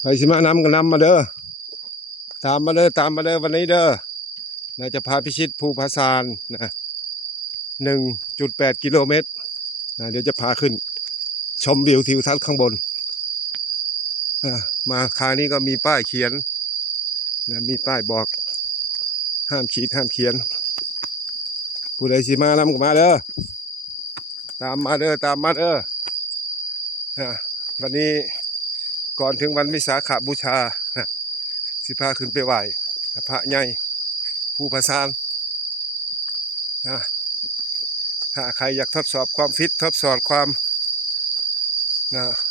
ใครสิมานำก็นำมาเด้อตามมาเด้อตามมาเด้อวันนี้เด้อน่าจะพาพิชิตภูผาซานนะ1.8 กิโลเมตรนะเดี๋ยวจะพาขึ้นชมวิวทิวทัศน์ข้างบนมาคราวนี้ก็มีป้ายเขียนนะมีป้ายบอกห้ามขีดห้ามเขียนผู้ใดสิมานำก็มาเด้อตามมาเด้อตามมาเด้อวันนี้ก่อนถึงวันวิสาขบูชาสิพาขึ้นไปไหว้พระใหญ่ภูผาซานนะถ้าใครอยากทดสอบความฟิตทดสอบความ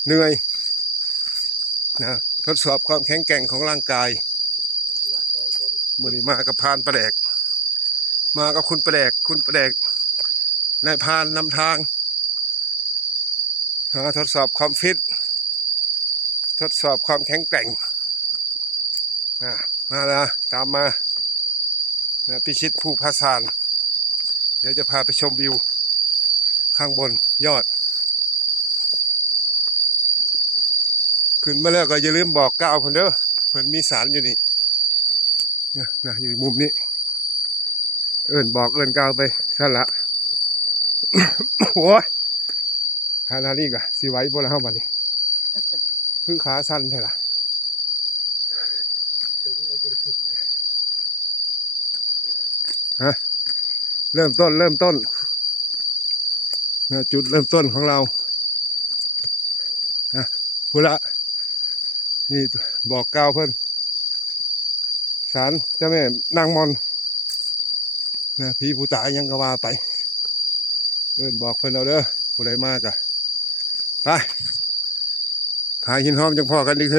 เหนื่อยทดสอบความแข็งแกร่งของร่างกายมือนี้มากับพานประแดกมากับคุณประแดกนายพานนำทางทดสอบความฟิตทดสอบความแข็งแกร่งมาแล้วตามมาพิชิตภูผาซานเดี๋ยวจะพาไปชมวิวข้างบนยอดขึ้นมาแล้วก็อย่าลืมบอกก้าวเพิ่นเด้อเพิ่นมีศาลอยู่นี่นะอยู่มุมนี้บอกก้าวไปสั่นละ โอ้ยขานี่ก็สิไหว้บ่ล่ะเฮาบัดนี้คือขาสั่นแท้ล่ะเริ่มต้นจุดเริ่มต้นของเราพูดละนี่บอกกล่าวเพิ่นศาลเจ้าแม่นางมอนพี่ผู้ตายยังก็ว่าไปบอกเพิ่นเอาเด้อผู้ใดมากอะไปพาหินหอมจังพอกันอีกเถอะ